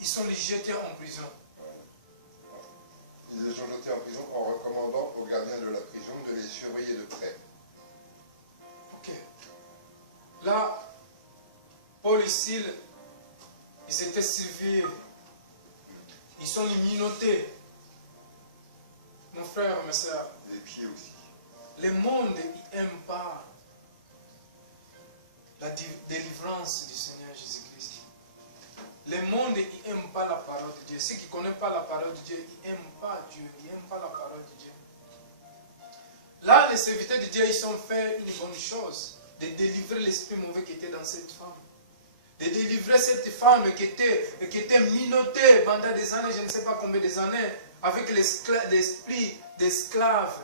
ils sont jetés en prison. Ils les ont jetés en prison en recommandant aux gardiens de la prison de les surveiller de près. Ok. Là, Paul et Silas, ils étaient surveillés. Ils sont les minotés. Mon frère, ma soeur. Les pieds aussi. Le monde n'aime pas la délivrance du Seigneur Jésus-Christ. Le monde n'aime pas la parole de Dieu. Ceux qui ne connaissent pas la parole de Dieu, ils n'aiment pas Dieu. Ils n'aiment pas la parole de Dieu. Là, les serviteurs de Dieu, ils ont fait une bonne chose. De délivrer l'esprit mauvais qui était dans cette femme. De délivrer cette femme qui était minottée pendant des années, je ne sais pas combien des années, avec l'esprit d'esclave,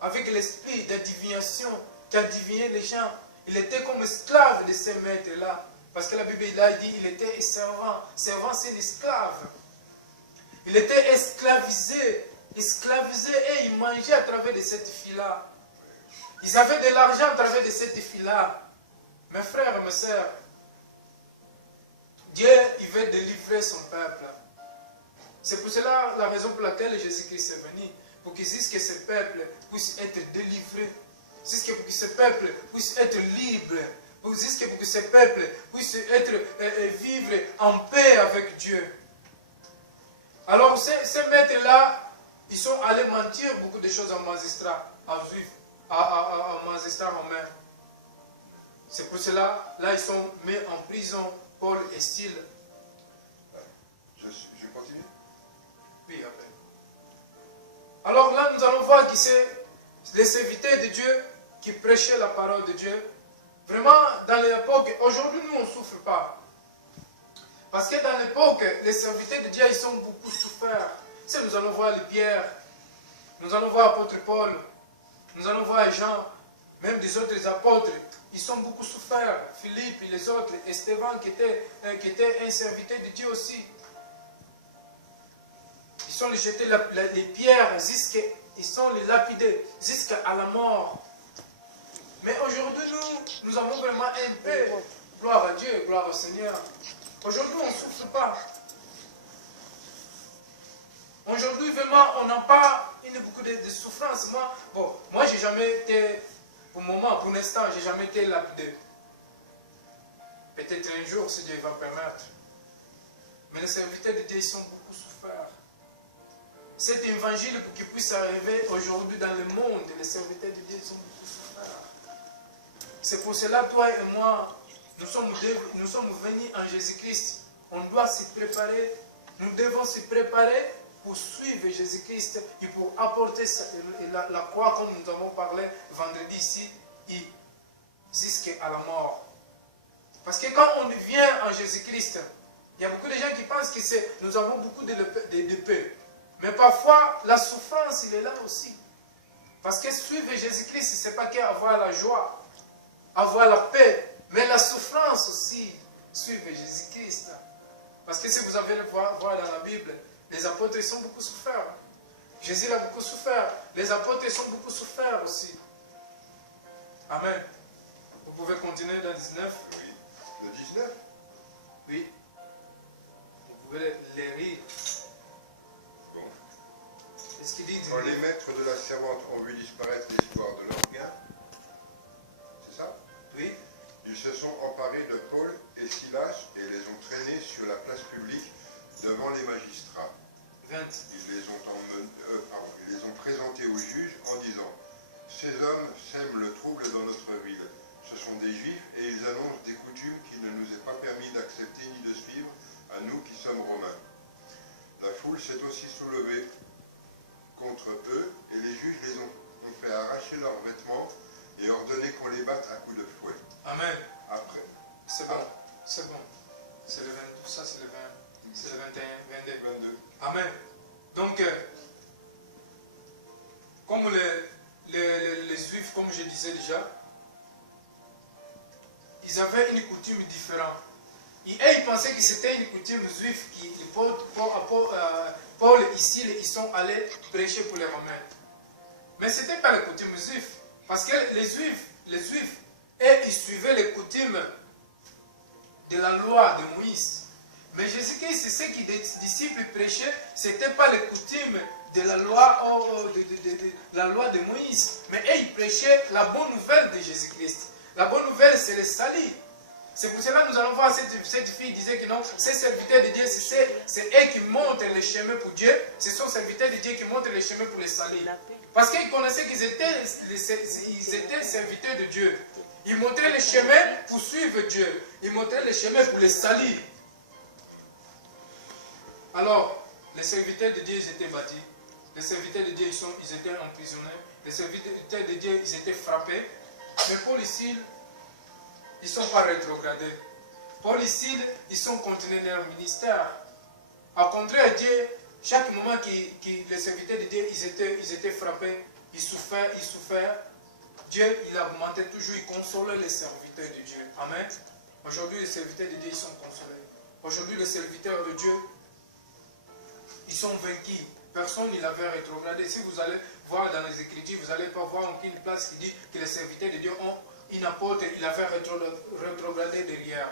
avec l'esprit d'adivination qui adivinait les gens. Il était comme esclave de ces maîtres-là. Parce que la Bible il a dit il était servant. Servant, c'est l'esclave. Il était esclavisé et il mangeait à travers de cette fille-là. Ils avaient de l'argent à travers de cette fille-là. Mes frères et mes sœurs, Dieu, il veut délivrer son peuple. C'est pour cela la raison pour laquelle Jésus-Christ est venu. Pour qu'il dise que ce peuple puisse être délivré. Pour que ce peuple puisse être libre. Pour que ce peuple puisse vivre en paix avec Dieu. Alors ces maîtres-là, ils sont allés mentir beaucoup de choses en magistrat, en juif, en magistrat romain. C'est pour cela, là ils sont mis en prison, Paul et Silas. Je continue? Oui, après. Alors là, nous allons voir qui c'est les serviteurs de Dieu qui prêchaient la parole de Dieu. Vraiment, dans l'époque, aujourd'hui, nous, on ne souffre pas. Parce que dans l'époque, les serviteurs de Dieu, ils ont beaucoup souffert. Si nous allons voir les Pierre, nous allons voir l'apôtre Paul, nous allons voir Jean, même des autres apôtres, ils ont beaucoup souffert. Philippe et les autres, Esteban qui était un serviteur de Dieu aussi. Ils sont jetés les pierres, ils sont les lapidés jusqu'à la mort. Mais aujourd'hui, nous avons vraiment un paix. Gloire à Dieu, gloire au Seigneur. Aujourd'hui, on ne souffre pas. Aujourd'hui, vraiment, on n'a pas beaucoup de souffrance. Moi, j'ai jamais été, pour l'instant, j'ai jamais été lapidé. Peut-être un jour, si Dieu va permettre. Mais les serviteurs de Dieu, ils ont beaucoup souffert. Cet évangile, pour qu'il puisse arriver aujourd'hui dans le monde, les serviteurs de Dieu, ils ont beaucoup souffert. C'est pour cela, toi et moi, nous sommes venus en Jésus-Christ. On doit s'y préparer. Nous devons s'y préparer pour suivre Jésus-Christ et pour apporter la croix, comme nous avons parlé vendredi ici, jusqu'à la mort. Parce que quand on vient en Jésus-Christ, il y a beaucoup de gens qui pensent que nous avons beaucoup de paix. Mais parfois, la souffrance, il est là aussi. Parce que suivre Jésus-Christ, ce n'est pas qu'avoir la joie, avoir la paix, mais la souffrance aussi, suivre Jésus-Christ. Parce que si vous allez le voir dans la Bible, les apôtres ils ont beaucoup souffert. Jésus a beaucoup souffert. Les apôtres ils ont beaucoup souffert aussi. Amen. Vous pouvez continuer dans 19. Oui. Le 19? Oui. Vous pouvez les lire. Bon. Qu'est-ce qu'il dit? Quand les maîtres de la servante ont vu disparaître l'espoir de leur bien, c'est ça? Oui. Ils se sont emparés de Paul et Silas et les ont traînés sur la place publique devant les magistrats. 20. Ils les ont présentés aux juges en disant « Ces hommes sèment le trouble dans notre ville. Ce sont des Juifs et ils annoncent des coutumes qu'il ne nous est pas permis d'accepter ni de suivre à nous qui sommes Romains. » La foule s'est aussi soulevée contre eux et les juges les ont fait arracher leurs vêtements et ordonné qu'on les batte à coups de fouet. Amen. Après. C'est bon. C'est bon. C'est le 22, ça c'est le 20. C'est le 21, 22. Amen. Donc, comme les Juifs, comme je disais déjà, ils avaient une coutume différente. Et ils pensaient que c'était une coutume juive qui Paul ici, ils sont allés prêcher pour les Romains. Mais ce n'était pas la coutume juive. Parce que les Juifs, ils suivaient les coutumes de la loi de Moïse. Mais Jésus-Christ, ce que les disciples prêchaient, ce n'était pas les coutumes de la loi, la loi de Moïse. Mais eux, ils prêchaient la bonne nouvelle de Jésus-Christ. La bonne nouvelle, c'est le salut. C'est pour cela que nous allons voir cette fille disait que non, ces serviteurs de Dieu, c'est eux qui montrent le chemin pour Dieu. Ce sont les serviteurs de Dieu qui montrent le chemin pour le salut. Parce qu'ils connaissaient qu'ils étaient serviteurs de Dieu. Ils montraient le chemin pour suivre Dieu. Ils montraient le chemin pour le salut. Alors, les serviteurs de Dieu, ils étaient bâtis. Les serviteurs de Dieu, ils étaient emprisonnés. Les serviteurs de Dieu, ils étaient frappés. Mais Paul ici, ils ne sont pas rétrogradés. Paul ici, ils sont continués dans leur ministère. Au contraire, Dieu, chaque moment que les serviteurs de Dieu, ils étaient frappés, ils souffraient, Dieu, il augmentait toujours, il consolait les serviteurs de Dieu. Amen. Aujourd'hui, les serviteurs de Dieu, ils sont consolés. Aujourd'hui, les serviteurs de Dieu, ils sont vaincus. Personne ne l'avait rétrogradé. Si vous allez voir dans les Écritures, vous n'allez pas voir aucune place qui dit que les serviteurs de Dieu ont une apôtre, il avait rétrogradé derrière.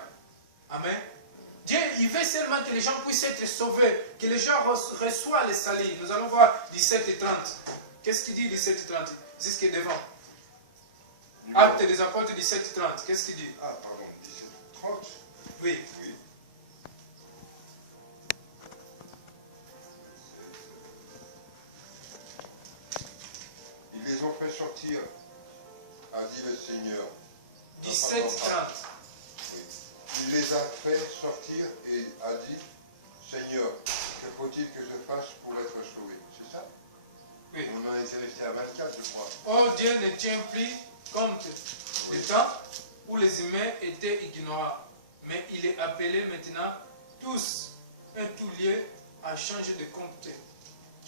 Amen. Dieu, il veut seulement que les gens puissent être sauvés, que les gens reçoivent le salut. Nous allons voir 17 et 30. Qu'est-ce qu'il dit 17 et 30? C'est ce qui est devant. Acte des apôtres 17 et 30. Qu'est-ce qu'il dit? Ah, pardon, 17 et 30. Oui. Oui. Ils les ont fait sortir, a dit le Seigneur. 17 et 30. Oui. Il les a fait sortir et a dit, Seigneur, que faut-il que je fasse pour être sauvé? C'est ça? Oui. On en était resté à 24, je crois. Oh, Dieu ne tient plus compte du temps où les humains étaient ignorants. Mais il est appelé maintenant tous et tous liés à changer de comportement.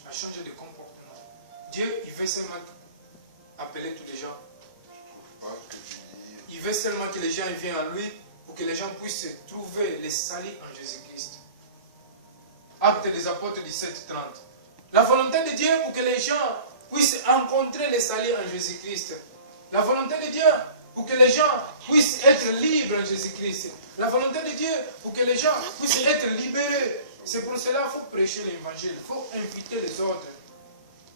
À changer de comportement. Dieu, il veut seulement appeler tous les gens. Je ne trouve pas ce que tu dis. Il veut seulement que les gens viennent à lui pour que les gens puissent trouver le salut en Jésus-Christ. Acte des apôtres 17-30. La volonté de Dieu pour que les gens puissent rencontrer le salut en Jésus-Christ. La volonté de Dieu pour que les gens puissent être libres en Jésus-Christ. La volonté de Dieu pour que les gens puissent être libérés. C'est pour cela qu'il faut prêcher l'évangile. Il faut inviter les autres.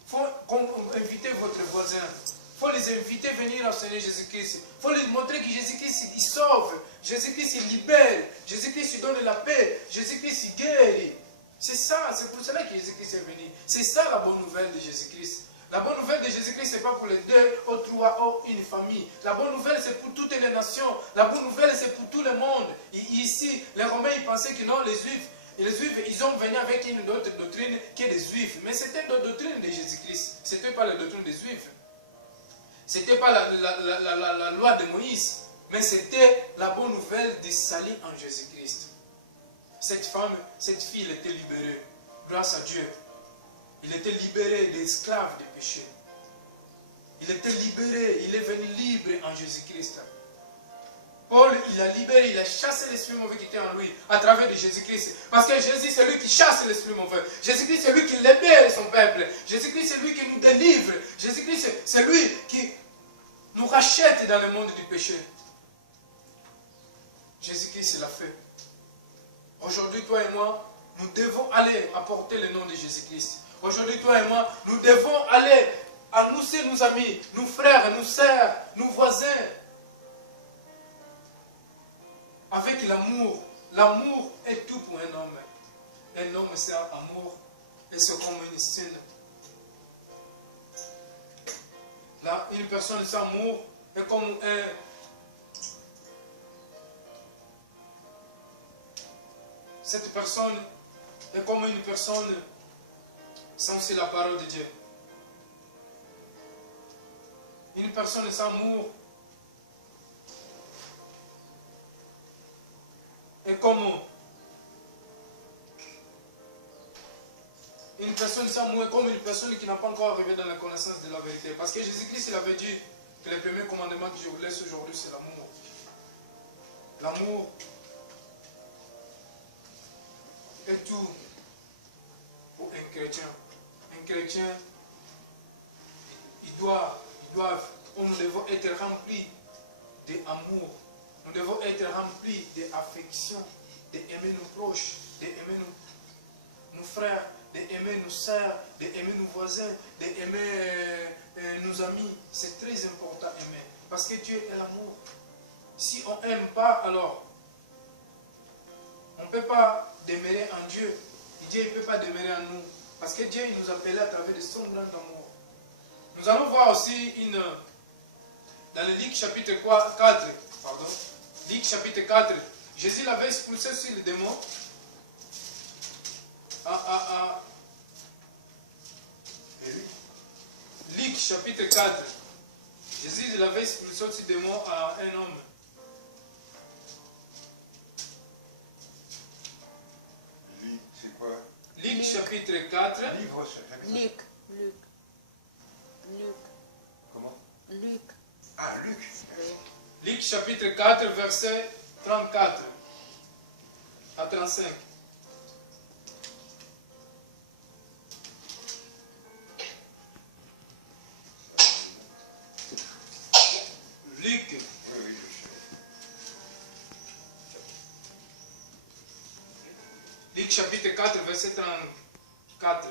Il faut inviter votre voisin. Il faut les inviter à venir au Seigneur Jésus-Christ. Il faut leur montrer que Jésus-Christ il sauve. Jésus-Christ il libère. Jésus-Christ il donne la paix. Jésus-Christ il guérit. C'est ça, c'est pour cela que Jésus-Christ est venu. C'est ça la bonne nouvelle de Jésus-Christ. La bonne nouvelle de Jésus-Christ, ce n'est pas pour les deux, ou trois, ou une famille. La bonne nouvelle, c'est pour toutes les nations. La bonne nouvelle, c'est pour tout le monde. Ici, les Romains, ils pensaient que non, les Juifs, ils ont venu avec une autre doctrine que les Juifs. Mais c'était la doctrine de Jésus-Christ. Ce n'était pas la doctrine des Juifs. Ce n'était pas la loi de Moïse. Mais c'était la bonne nouvelle du salut en Jésus-Christ. Cette femme, cette fille, elle était libérée. Grâce à Dieu. Il était libéré d'esclaves du péché. Il était libéré, il est venu libre en Jésus-Christ. Paul, il a libéré, il a chassé l'esprit mauvais qui était en lui à travers de Jésus-Christ. Parce que Jésus, c'est lui qui chasse l'esprit mauvais. Jésus-Christ, c'est lui qui libère son peuple. Jésus-Christ, c'est lui qui nous délivre. Jésus-Christ, c'est lui qui nous rachète dans le monde du péché. Jésus-Christ l'a fait. Aujourd'hui, toi et moi, nous devons aller apporter le nom de Jésus-Christ. Aujourd'hui, toi et moi, nous devons aller annoncer nos amis, nos frères, nos sœurs, nos voisins, avec l'amour. L'amour est tout pour un homme. Un homme, c'est amour et c'est comme une style. Là, une personne sans amour est comme un... Cette personne est comme une personne sans la parole de Dieu. Une personne sans amour est comme une personne sans amour est comme une personne qui n'a pas encore arrivé dans la connaissance de la vérité. Parce que Jésus-Christ il avait dit que le premier commandement que je vous laisse aujourd'hui c'est l'amour. L'amour est tout pour un chrétien. Un chrétien, nous devons être remplis d'amour. Nous devons être remplis d'affection. d'aimer nos proches, d'aimer nos frères, d'aimer nos sœurs, d'aimer nos voisins, d'aimer nos amis. C'est très important aimer. Parce que Dieu est l'amour. Si on n'aime pas, alors on ne peut pas demeurer en Dieu. Et Dieu ne peut pas demeurer en nous. Parce que Dieu il nous appelait à travers de son grand amour. Nous allons voir aussi dans le Luc chapitre 4, Luc chapitre 4, Jésus l'avait expulsé sur le démon. Luc chapitre 4, Jésus l'avait expulsé sur le démon à un homme. C'est quoi? Luc chapitre 4. Livre chapitre. Luc. Comment? Luc. Ah, Luc. Luc chapitre 4, verset 34 à 35. Luc. Oui, oui, je sais. Luc chapitre 4, verset 34.